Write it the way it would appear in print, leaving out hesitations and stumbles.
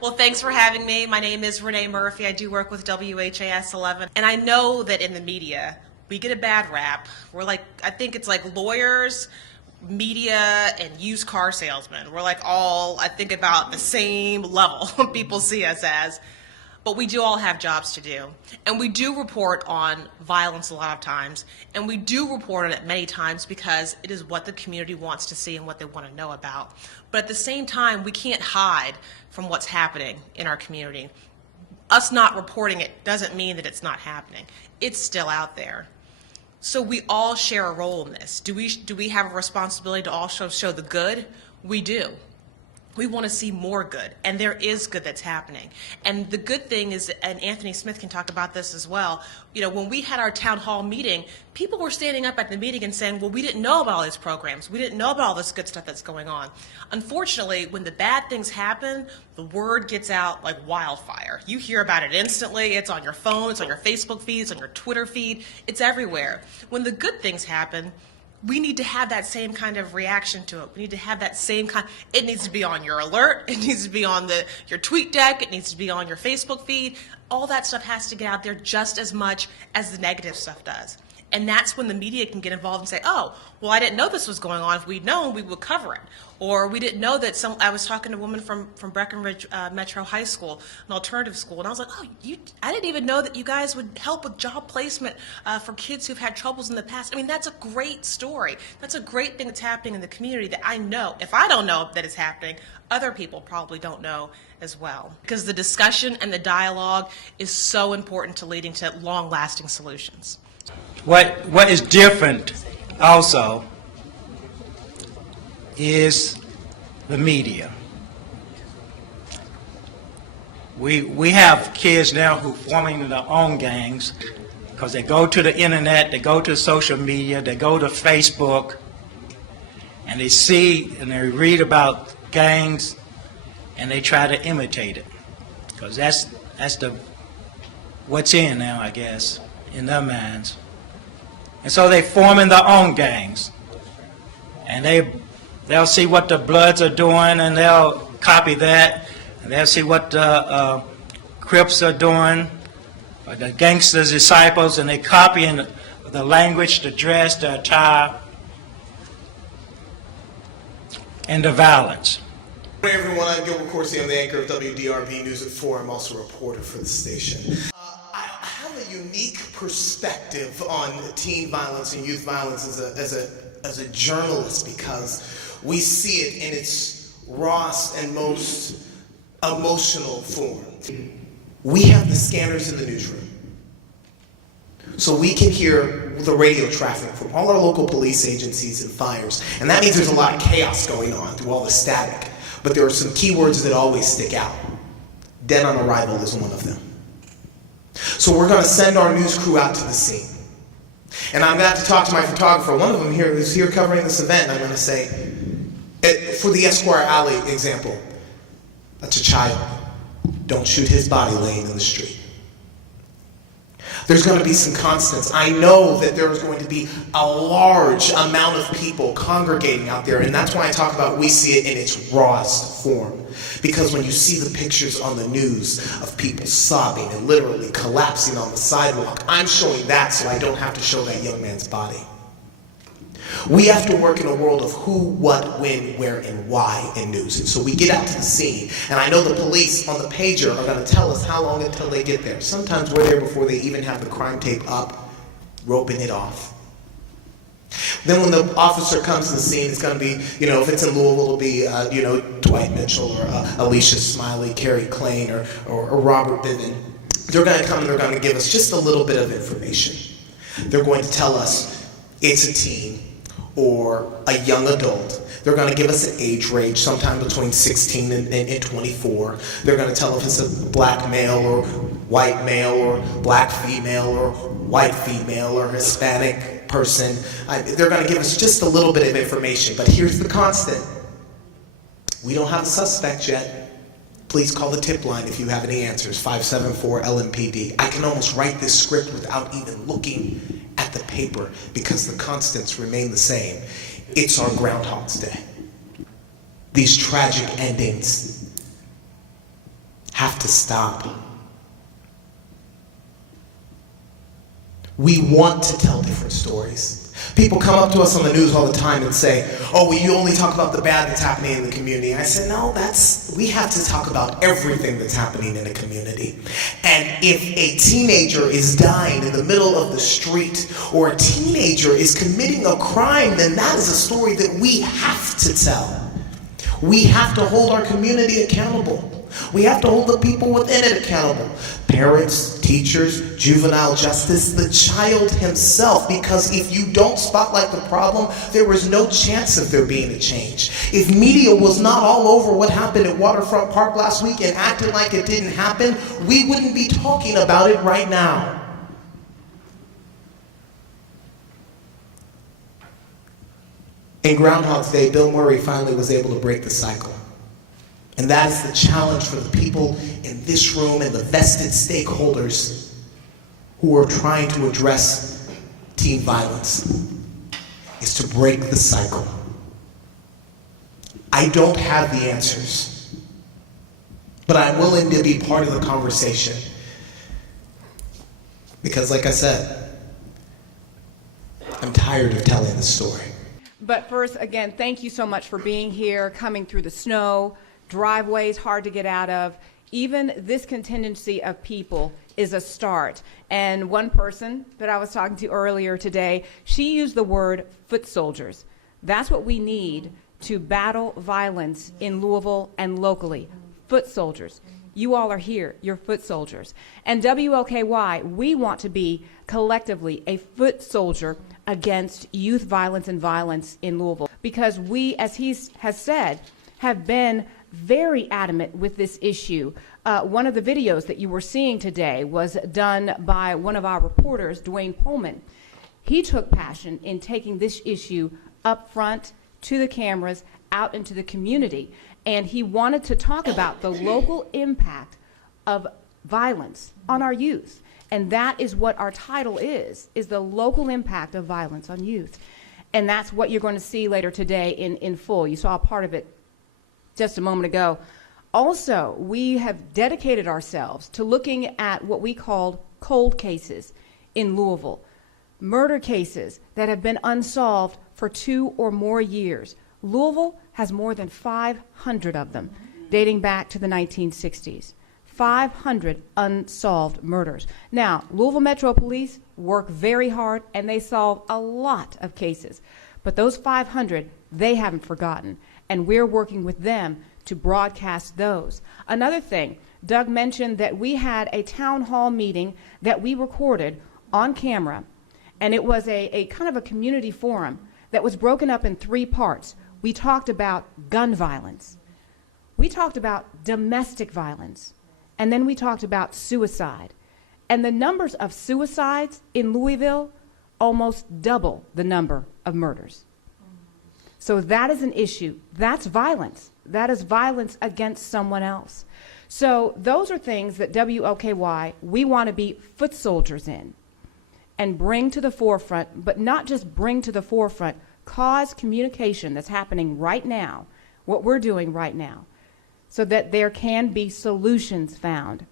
Well, thanks for having me. My name is Renee Murphy. I do work with WHAS 11. And I know that in the media, we get a bad rap. We're like, I think it's like lawyers, media, and used car salesmen. We're like all, I think, about the same level people see us as. But we do all have jobs to do. And we do report on violence a lot of times. And we do report on it many times because it is what the community wants to see and what they want to know about. But at the same time, we can't hide from what's happening in our community. Us not reporting it doesn't mean that it's not happening. It's still out there. So we all share a role in this. Do we have a responsibility to also show the good? We do. We want to see more good, and there is good that's happening. And the good thing is, and Anthony Smith can talk about this as well, you know, when we had our town hall meeting, people were standing up at the meeting and saying, well, we didn't know about all these programs. We didn't know about all this good stuff that's going on. Unfortunately, when the bad things happen, the word gets out like wildfire. You hear about it instantly. It's on your phone, it's on your Facebook feed, it's on your Twitter feed, it's everywhere. When the good things happen, we need to have that same kind of reaction to it. We need to have that same kind. It needs to be on your alert. It needs to be on your tweet deck. It needs to be on your Facebook feed. All that stuff has to get out there just as much as the negative stuff does. And that's when the media can get involved and say, oh, well, I didn't know this was going on. If we'd known, we would cover it. Or we didn't know that I was talking to a woman from Breckenridge Metro High School, an alternative school, and I was like, oh, I didn't even know that you guys would help with job placement for kids who've had troubles in the past. I mean, that's a great story. That's a great thing that's happening in the community that I know. If I don't know that it's happening, other people probably don't know as well. Because the discussion and the dialogue is so important to leading to long-lasting solutions. What is different also is the media. We have kids now who are forming their own gangs because they go to the internet, they go to social media, they go to Facebook, and they see and they read about gangs and they try to imitate it because that's what's in now, I guess, in their minds. And so they form in their own gangs. And they'll see what the Bloods are doing and they'll copy that. And they'll see what the Crips are doing, or the Gangsters' Disciples, and they copy in the language, the dress, the attire, and the violence. Hey everyone, I'm Gilbert Corsi. I'm the anchor of WDRB News at 4. I'm also a reporter for the station. I have a unique perspective on teen violence and youth violence as a journalist because we see it in its rawest and most emotional form. We have the scanners in the newsroom, so we can hear the radio traffic from all our local police agencies and fires, and that means there's a lot of chaos going on through all the static. But there are some keywords that always stick out. Dead on arrival is one of them. So we're going to send our news crew out to the scene. And I'm going to talk to my photographer. One of them here is here covering this event. I'm going to say, for the Esquire Alley example, that's a child. Don't shoot his body laying in the street. There's going to be some constants. I know that there's going to be a large amount of people congregating out there, and that's why I talk about we see it in its rawest form. Because when you see the pictures on the news of people sobbing and literally collapsing on the sidewalk, I'm showing that so I don't have to show that young man's body. We have to work in a world of who, what, when, where, and why in news. And so we get out to the scene, and I know the police on the pager are going to tell us how long until they get there. Sometimes we're there before they even have the crime tape up, roping it off. Then when the officer comes to the scene, it's going to be, if it's in Louisville, it'll be, Dwight Mitchell or Alicia Smiley, Carrie Klain, or Robert Bivin. They're going to come and they're going to give us just a little bit of information. They're going to tell us it's a teen or a young adult. They're going to give us an age range, sometime between 16 and 24. They're going to tell if it's a black male or white male or black female or white female or Hispanic person. They're going to give us just a little bit of information, but here's the constant. We don't have a suspect yet. Please call the tip line if you have any answers, 574-LMPD. I can almost write this script without even looking at the paper because the constants remain the same. It's our Groundhog's Day. These tragic endings have to stop. We want to tell different stories. People come up to us on the news all the time and say, oh, well, you only talk about the bad that's happening in the community. I said, no, we have to talk about everything that's happening in a community. And if a teenager is dying in the middle of the street, or a teenager is committing a crime, then that is a story that we have to tell. We have to hold our community accountable. We have to hold the people within it accountable. Parents, teachers, juvenile justice, the child himself, because if you don't spotlight the problem, there is no chance of there being a change. If media was not all over what happened at Waterfront Park last week and acted like it didn't happen, we wouldn't be talking about it right now. In Groundhog's Day, Bill Murray finally was able to break the cycle. And that is the challenge for the people in this room and the vested stakeholders who are trying to address teen violence, is to break the cycle. I don't have the answers, but I'm willing to be part of the conversation. Because like I said, I'm tired of telling the story. But first, again, thank you so much for being here, coming through the snow, driveways hard to get out of. Even this contingency of people is a start. And one person that I was talking to earlier today, she used the word foot soldiers. That's what we need to battle violence in Louisville and locally. Foot soldiers. You all are here. You're foot soldiers. And WLKY, we want to be collectively a foot soldier against youth violence and violence in Louisville. Because we, as he has said, have been very adamant with this issue. One of the videos that you were seeing today was done by one of our reporters, Dwayne Pullman. He took passion in taking this issue up front to the cameras, out into the community, and he wanted to talk about the local impact of violence on our youth. And that is what our title is the local impact of violence on youth. And that's what you're going to see later today in full. You saw a part of it just a moment ago. Also, we have dedicated ourselves to looking at what we call cold cases in Louisville, murder cases that have been unsolved for 2 or more years. Louisville has more than 500 of them, dating back to the 1960s. 500 unsolved murders. Now, Louisville Metro Police work very hard, and they solve a lot of cases. But those 500, they haven't forgotten, and we're working with them to broadcast those. Another thing, Doug mentioned that we had a town hall meeting that we recorded on camera, and it was a kind of a community forum that was broken up in 3 parts. We talked about gun violence. We talked about domestic violence. And then we talked about suicide. And the numbers of suicides in Louisville almost double the number of murders. So that is an issue. That's violence. That is violence against someone else. So those are things that WLKY, we want to be foot soldiers in and bring to the forefront, but not just bring to the forefront, cause communication that's happening right now, what we're doing right now, so that there can be solutions found